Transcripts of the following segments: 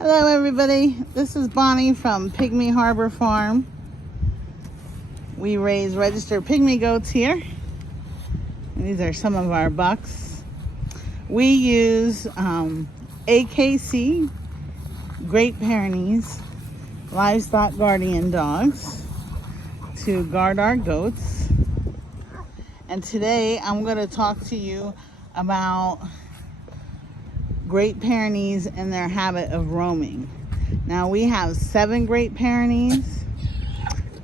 Hello everybody, this is Bonnie from Pygmy Harbor Farm. We raise registered pygmy goats here. And these are some of our bucks. We use AKC, Great Pyrenees, livestock guardian dogs to guard our goats. And today I'm going to talk to you about Great Pyrenees and their habit of roaming. Now we have 7 Great Pyrenees.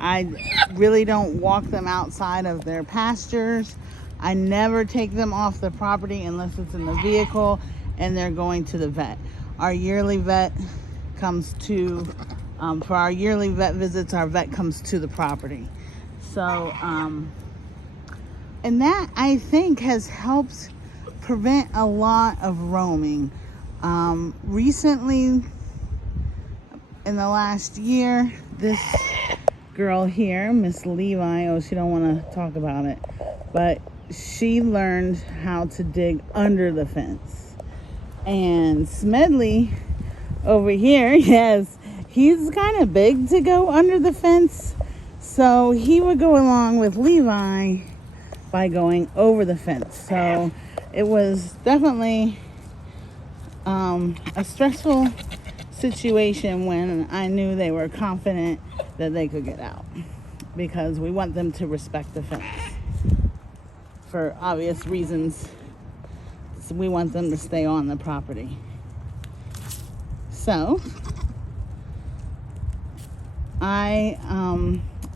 I really don't walk them outside of their pastures. I never take them off the property unless it's in the vehicle and they're going to the vet. Our yearly vet comes to, for our yearly vet visits, our vet comes to the property. So, and that I think has helped prevent a lot of roaming. Recently, in the last year, this girl here, Miss Levi, oh, she don't want to talk about it, but she learned how to dig under the fence. And Smedley over here, yes, he's kind of big to go under the fence, so he would go along with Levi by going over the fence. So it was definitely a stressful situation when I knew they were confident that they could get out, because we want them to respect the fence for obvious reasons. So we want them to stay on the property. So I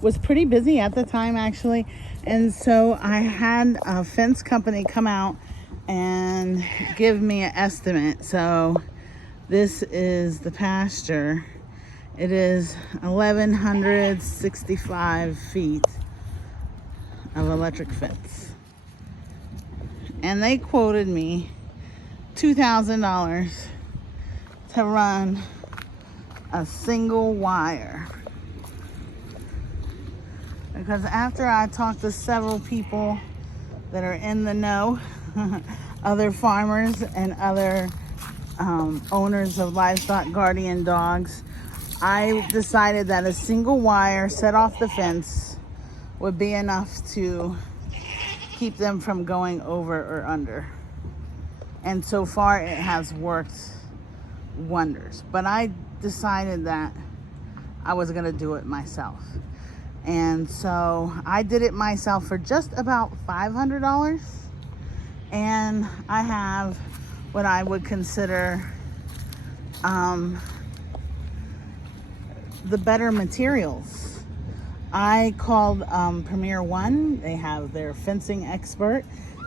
was pretty busy at the time, actually, and so I had a fence company come out and give me an estimate. So this is the pasture. It is 1,165 feet of electric fence, and they quoted me $2,000 to run a single wire. Because after I talked to several people that are in the know, other farmers and other owners of livestock guardian dogs, I decided that a single wire set off the fence would be enough to keep them from going over or under. And so far it has worked wonders. But I decided that I was going to do it myself. And so I did it myself for just about $500. And I have what I would consider the better materials. I called Premier One. They have their fencing expert,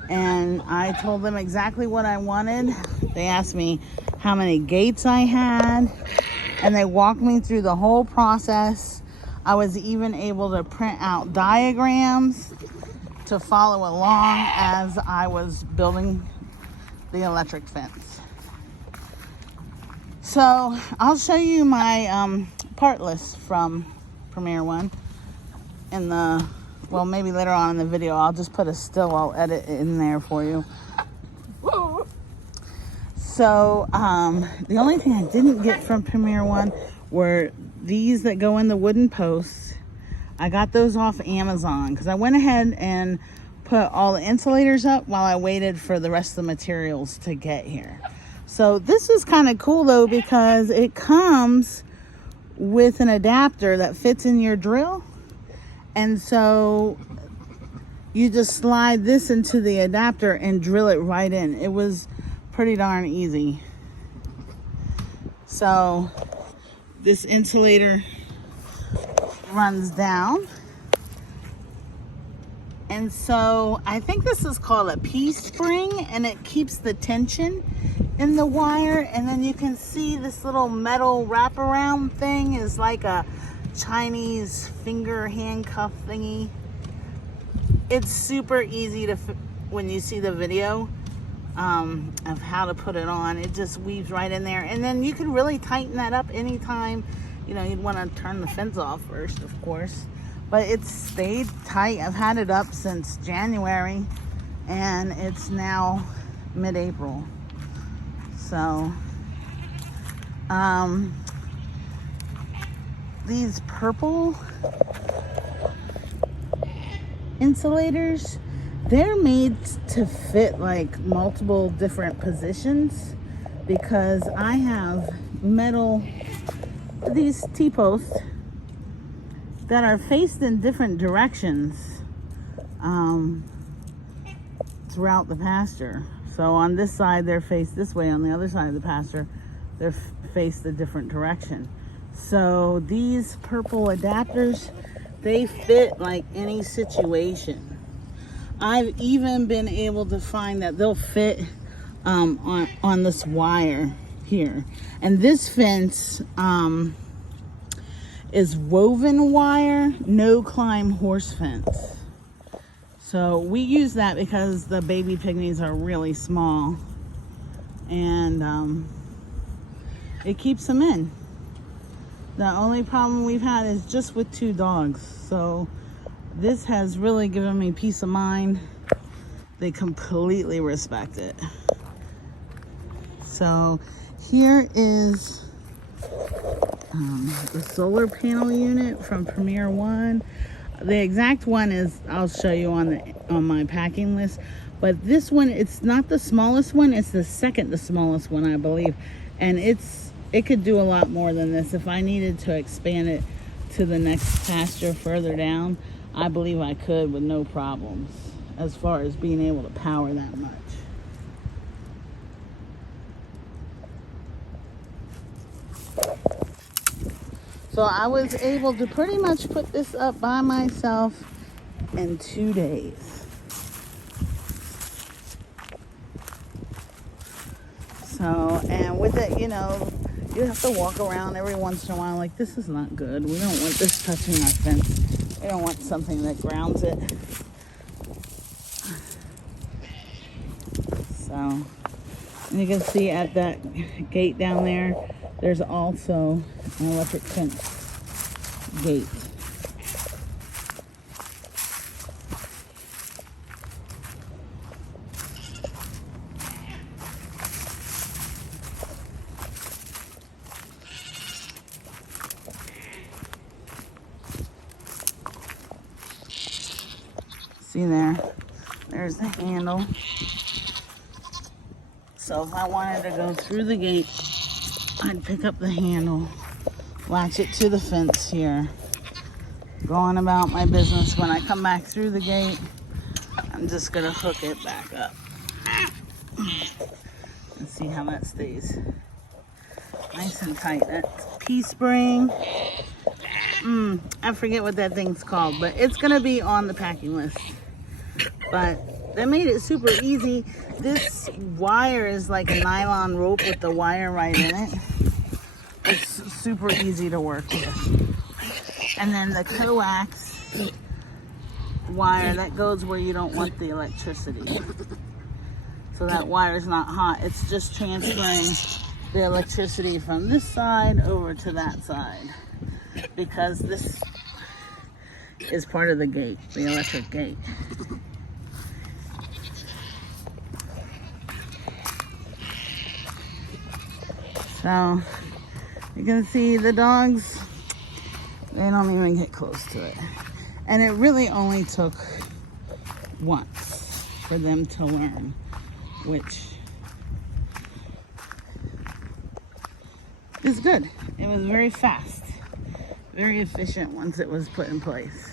and I told them exactly what I wanted. They asked me how many gates I had, and they walked me through the whole process. I was even able to print out diagrams to follow along as I was building the electric fence. So I'll show you my part list from Premier One in the, well, maybe later on in the video. I'll just put a still, I'll edit it in there for you. So the only thing I didn't get from Premier One were these that go in the wooden posts. I got those off Amazon because I went ahead and put all the insulators up while I waited for the rest of the materials to get here. So this is kind of cool though, because it comes with an adapter that fits in your drill. And so you just slide this into the adapter and drill it right in. It was pretty darn easy. So this insulator runs down. And so I think this is called a P-spring, and it keeps the tension in the wire. And then you can see this little metal wraparound thing is like a Chinese finger handcuff thingy. It's super easy to, when you see the video of how to put it on, it just weaves right in there. And then you can really tighten that up anytime. You know, you'd want to turn the fence off first, of course. But it's stayed tight. I've had it up since January, and it's now mid-April. So these purple insulators, they're made to fit like multiple different positions, because I have metal, these T-posts that are faced in different directions throughout the pasture. So on this side they're faced this way, on the other side of the pasture they're faced a different direction. So these purple adapters, they fit like any situation. I've even been able to find that they'll fit on this wire here. And this fence is woven wire, no climb horse fence. So we use that because the baby pygmies are really small, and it keeps them in. The only problem we've had is just with 2 dogs. So this has really given me peace of mind. They completely respect it. So here is the solar panel unit from Premier One. The exact one is, I'll show you on my packing list. But this one, it's not the smallest one. It's the second to smallest one, I believe. And it could do a lot more than this. If I needed to expand it to the next pasture further down, I believe I could with no problems, as far as being able to power that much. So I was able to pretty much put this up by myself in 2 days. So, and with it, you know, you have to walk around every once in a while like, this is not good. We don't want this touching our fence. We don't want something that grounds it. So, and you can see at that gate down there, there's also an electric fence gate. See there? There's the handle. So if I wanted to go through the gate, I'd pick up the handle, latch it to the fence here, go on about my business. When I come back through the gate, I'm just gonna hook it back up. And see how that stays nice and tight. That's P-spring. I forget what that thing's called, but it's gonna be on the packing list. But they made it super easy. This wire is like a nylon rope with the wire right in it. It's super easy to work with. And then the coax wire, that goes where you don't want the electricity. So that wire is not hot. It's just transferring the electricity from this side over to that side, because this is part of the gate, the electric gate. So you can see the dogs, they don't even get close to it. And it really only took once for them to learn, which is good. It was very fast, very efficient once it was put in place.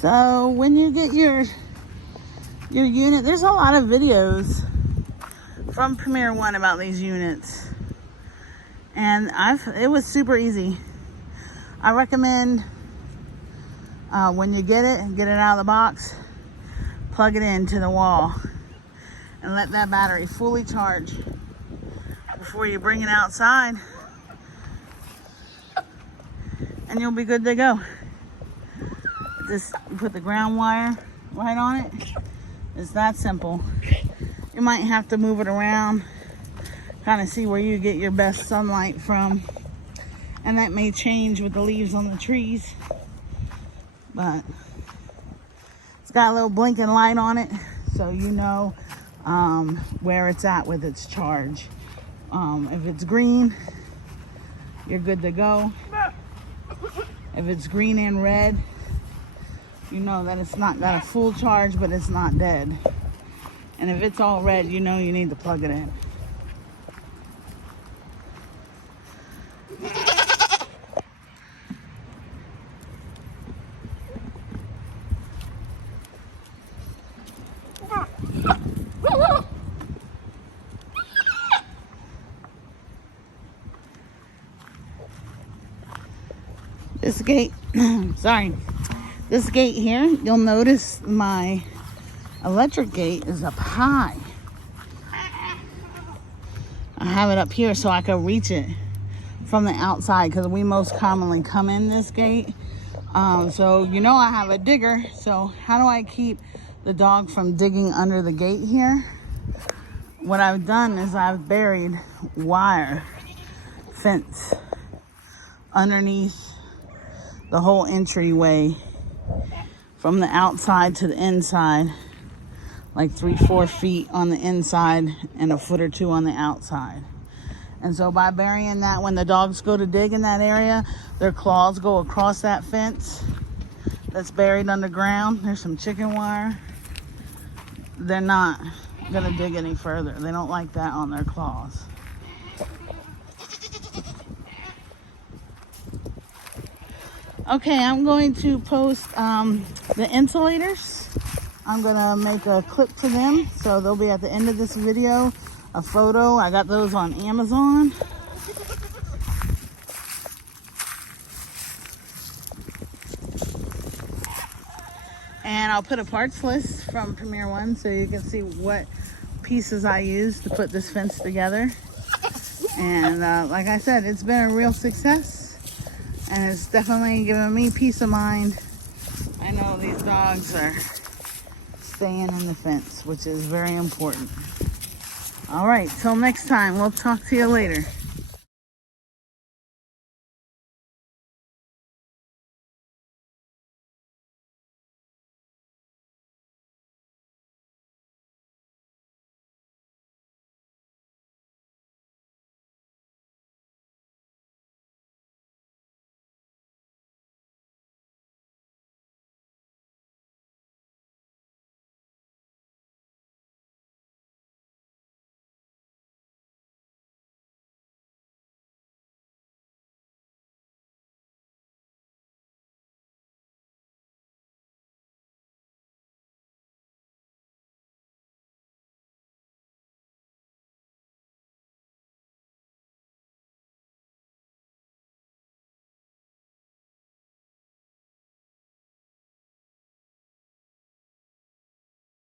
So when you get your unit, there's a lot of videos from Premier One about these units, and it was super easy. I recommend when you get it out of the box, plug it into the wall and let that battery fully charge before you bring it outside, and you'll be good to go. put the ground wire right on it. It's that simple. You might have to move it around, kind of see where you get your best sunlight from. And that may change with the leaves on the trees. But it's got a little blinking light on it, so you know where it's at with its charge. If it's green, you're good to go. If it's green and red, you know that it's not got a full charge, but it's not dead. And if it's all red, you know you need to plug it in. This gate, sorry, this gate here, you'll notice my electric gate is up high. I have it up here so I can reach it from the outside, because we most commonly come in this gate. So you know I have a digger, so how do I keep the dog from digging under the gate here? What I've done is I've buried wire fence underneath the whole entryway from the outside to the inside, like 3-4 feet on the inside and a foot or two on the outside. And so by burying that, when the dogs go to dig in that area, their claws go across that fence that's buried underground. There's some chicken wire. They're not gonna dig any further. They don't like that on their claws. Okay, I'm going to post the insulators. I'm gonna make a clip for them, so they'll be at the end of this video, a photo. I got those on Amazon. And I'll put a parts list from Premier One so you can see what pieces I used to put this fence together. And like I said, it's been a real success. And it's definitely given me peace of mind. I know these dogs are staying in the fence, which is very important. All right, till next time, we'll talk to you later.